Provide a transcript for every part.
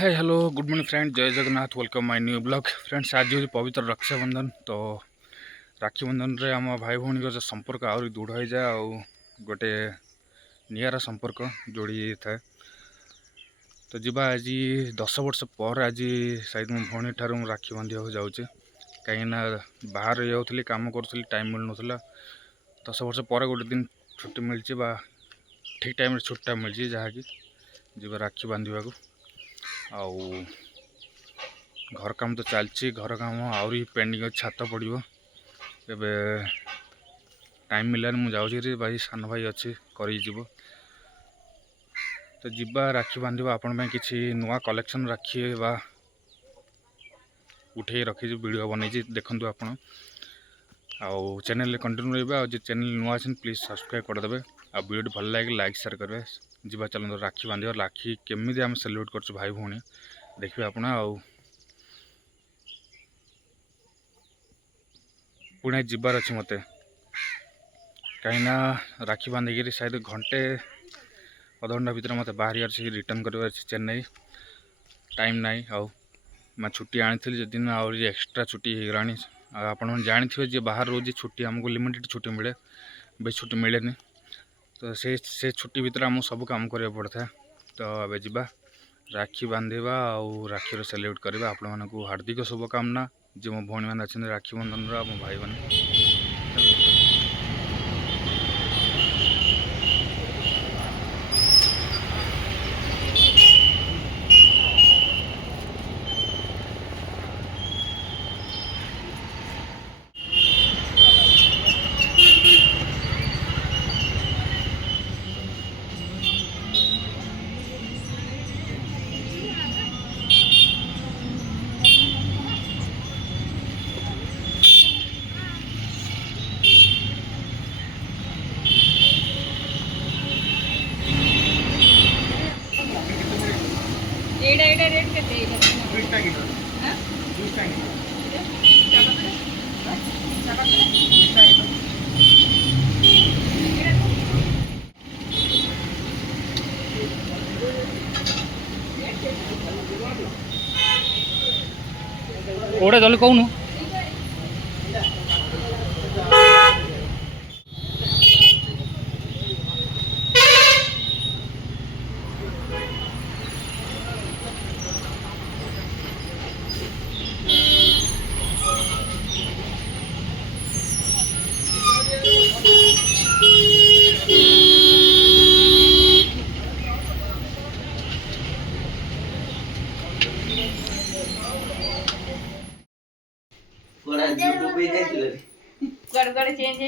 हाय hello good morning friend, जय Jagannath, welcome my new blog. Friends, आज हूँ पवित्र रक्षाबंधन। तो राखी बंधन रे आम भाई भौणी जो संपर्क आहरी दृढ़ हो जाए आउ गोटे निरा संपर्क जोड़ी थाए। तो जीवा आज 10 वर्ष पर आज शायद मो भौणी ठार राखी बांधा जाऊँचे, कहीं बाहर जाऊँगी काम करूँ, टाइम मिल ना। 10 वर्ष पर गोटे दिन छुट्टी मिली बा ठीक टाइम छुट्टा मिली जहाँकि जीवा राखी बांधा को। आउ घर काम तो चलती, घर काम आहरी पेंडिंग अच्छे, छात पड़ो ए टाइम मिलानी मुझे जाऊँगी भाई सान भाई अच्छे कर। तो जीवा राखी बांधा आपण किसी नुआ कलेक्शन राखी बा उठे रखी वीडियो बनई देखु आप चैनल कंटिन्यू रहा। जो चैनल नुआ अच्छे प्लीज सब्सक्राइब करदे। आ वीडियो भल लगे लाइक शेयर करेंगे। जीवा चलो राखी बांधा, राखी केमी आम सेलिब्रेट कर भाई भौणी देखिए आप पुणे जीवार अच्छे मत कहीं राखी बांधिकी शायद घंटे अध घंटा भितर मत बाहर रिटर्न कर चेन्नई। टाइम नाई मैं छुट्टी आनी जदिन आहरी एक्सट्रा छुट्टी हो गलानी। आप जानते जी बाहर रोज छुट्टी आमको लिमिटेड छुट्टी मिले, बेस छुट्टी मिले। तो से छुट्टी भितर आमको सब काम करा पड़ता है। तो अब जीवा राखी बांधा आउ राखी सेलिब्रेट करवा। आपण मानक हार्दिक शुभकामना जो मो भौणी मैंने अच्छे राखी बंधन मो भाई मैंने। रेट केते ओडे चल कहूनु गड़गड़ चेंज हो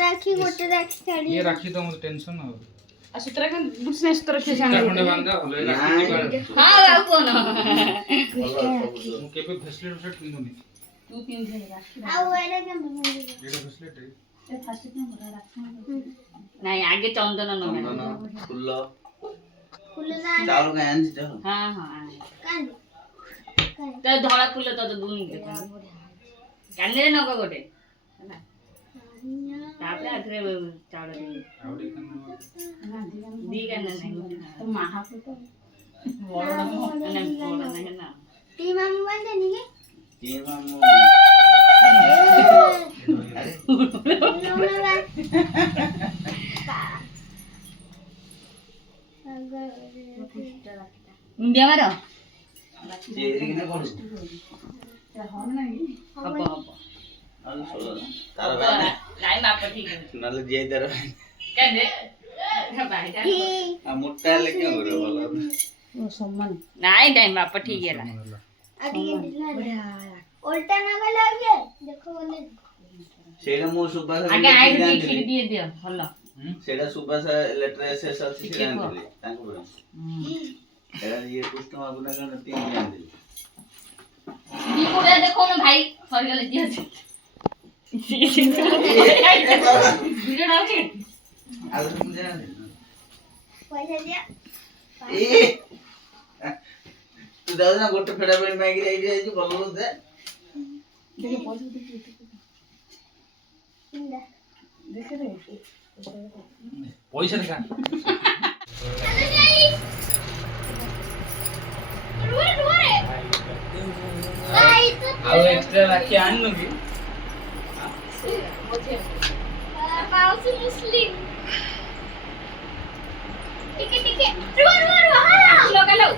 राखी गोटे राखी ये राखी तो मुझे टेंशन हो सूत्र बुझने सूत्र से सूत्र खंडे बांधा होले राखी हां बाबू कोन मु केबे फैसिलिटी सेट पिनुनी तू पिन दे राखी आ एरा के ये फैसिलिटी से फर्स्ट के मोरा राखी नहीं आगे चंदन न फुल्लो फूल ना चावल का आंची तो हां हां कान तो धोला फूल तो दुनी के काने रे नका गोटे तापरे आथरे चावल दे आवडी दी कान नहीं तो माहा को तो बड़ा नहीं ना ती मामू बंदे नहीं के ये मामू इंडिया मारो जेरी ने कोन हो नहीं अब अन सोलो तारा भाई लाइन बाप ठीक है नले जे दर कहने भाई आ मोटा ले क्यों करे बोला वो सम्मान नहीं टाइम बाप ठीक है ला अभी उल्टा ना लगे देखो बोले सेडा मो सुबह से आगे आई खीर दिए दियो हल्ला सेडा सुबह से लेटर एसएस अच्छी से आंदले तांको बोल एरा ये पुष्ट माबुना का 3 ध्यान दे दी कोड़े देखो ना भाई सॉरी गले दिया वीडियो डाल के आज तुम जान पैसा दिया ए तू दादा ना गोटे फेडा पे मैगी आई जाई जो बोल दे देखो पैसा दे इंदा देखे रे पैसा देखा ଆଉ ଏକ୍ସଟ୍ରା ରାକ୍ଷୀ ଆଣିନୁ କି? ମାଉସୀ ମୁସଲିମ ଟିକେ ରୁହ ଲଗାଲୋ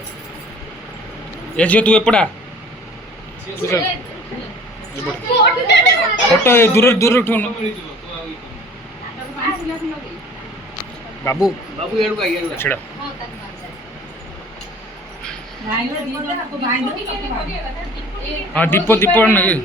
ଏ ଝିଅ ତୁ ଏପଟା ଫଟୋ ଦୂର ଦୂର ଉଠଉନ ବାବୁ ବାବୁ ଏଡୁ କା ଏଡୁ ଛିଡ଼ା ହଁ ଦୀପ ଦୀପ ନାଇଁ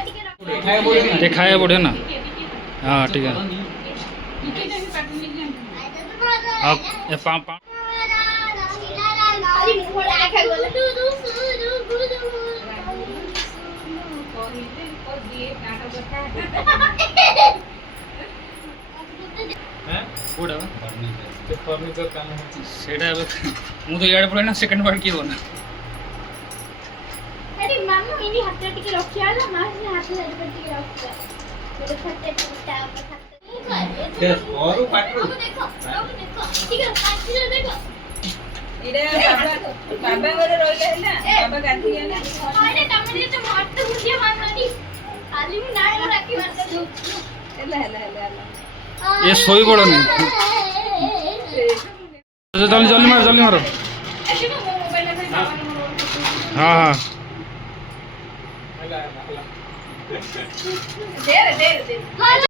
ये खाया बढ़िया ना हाँ ठीक है हाँ ये पाँव पाँव ସେଇଟା ଏବେ ମୁଁ ତ ଇଆଡ଼େ ପଳେଇ ନା ସେକେଣ୍ଡ ପାର୍ଟ କିଏ ବନା अरे मामा इन्हीं हाथ टिके रखिया ना मां से हाथ टिके रखिया मेरे फटे टूटा Yes, और पाटू देखो ठीक है काटी देखो इरे बाबा घरे रहले ना बाबा गांधी ना अरे तमने तो मारते मुझे मारनी खाली में नाड़ रखी मारते हेला ये सोई बड़ो नहीं जल्दी जल्दी मारो ऐसे में मोबाइल में हाँ हाँ दे